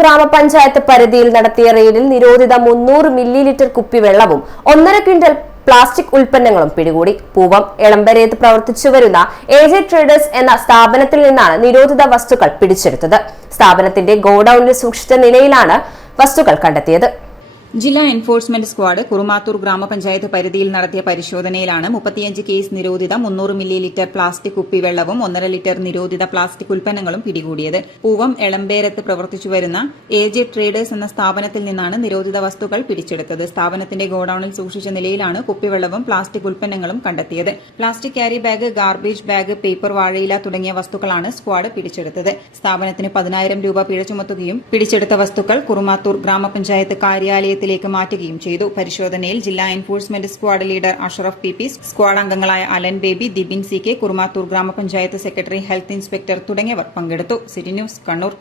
ഗ്രാമപഞ്ചായത്ത് പരിധിയിൽ നടത്തിയ റെയ്ഡിൽ നിരോധിത 300 മില്ലി ലിറ്റർ കുപ്പിവെള്ളവും 1.5 ക്വിന്റൽ പ്ലാസ്റ്റിക് ഉൽപ്പന്നങ്ങളും പിടികൂടി. പൂവം എളമ്പരേത്ത് പ്രവർത്തിച്ചുവരുന്ന എജെ ട്രേഡേഴ്സ് എന്ന സ്ഥാപനത്തിൽ നിന്നാണ് നിരോധിത വസ്തുക്കൾ പിടിച്ചെടുത്തത്. സ്ഥാപനത്തിന്റെ ഗോഡൌണിൽ സൂക്ഷിച്ച നിലയിലാണ് വസ്തുക്കൾ കണ്ടെത്തിയത്. ജില്ലാ എൻഫോഴ്സ്മെന്റ് സ്ക്വാഡ് കുറുമാത്തൂർ ഗ്രാമപഞ്ചായത്ത് പരിധിയിൽ നടത്തിയ പരിശോധനയിലാണ് 35 കേസ് നിരോധിത 300 മില്ലി ലിറ്റർ പ്ലാസ്റ്റിക് കുപ്പിവെള്ളവും 1.5 ലിറ്റർ നിരോധിത പ്ലാസ്റ്റിക് ഉൽപ്പന്നങ്ങളും പിടികൂടിയത്. പൂവം എളമ്പേരത്ത് പ്രവർത്തിച്ചുവരുന്ന എജെ ട്രേഡേഴ്സ് എന്ന സ്ഥാപനത്തിൽ നിന്നാണ് നിരോധിത വസ്തുക്കൾ പിടിച്ചെടുത്തത്. സ്ഥാപനത്തിന്റെ ഗോഡൌണിൽ സൂക്ഷിച്ച നിലയിലാണ് കുപ്പിവെള്ളവും പ്ലാസ്റ്റിക് ഉൽപ്പന്നങ്ങളും കണ്ടെത്തിയത്. Plastic carry bag, garbage bag, paper, വാഴയില തുടങ്ങിയ വസ്തുക്കളാണ് സ്ക്വാഡ് പിടിച്ചെടുത്തത്. സ്ഥാപനത്തിന് 10,000 രൂപ പിഴ ചുമത്തുകയും പിടിച്ചെടുത്ത വസ്തുക്കൾ കുറുമാത്തൂർ ഗ്രാമപഞ്ചായത്ത് കാര്യാലയത്തിൽ മാറ്റുകയും ചെയ്തു. പരിശോധനയിൽ ജില്ലാ enforcement squad leader Ashraf P, squad അംഗങ്ങളായ Alan Baby, Dibin CK, Kurumathur ഗ്രാമപഞ്ചായത്ത് സെക്രട്ടറി, ഹെൽത്ത് ഇൻസ്പെക്ടർ തുടങ്ങിയവർ പങ്കെടുത്തു. City news, Kannur.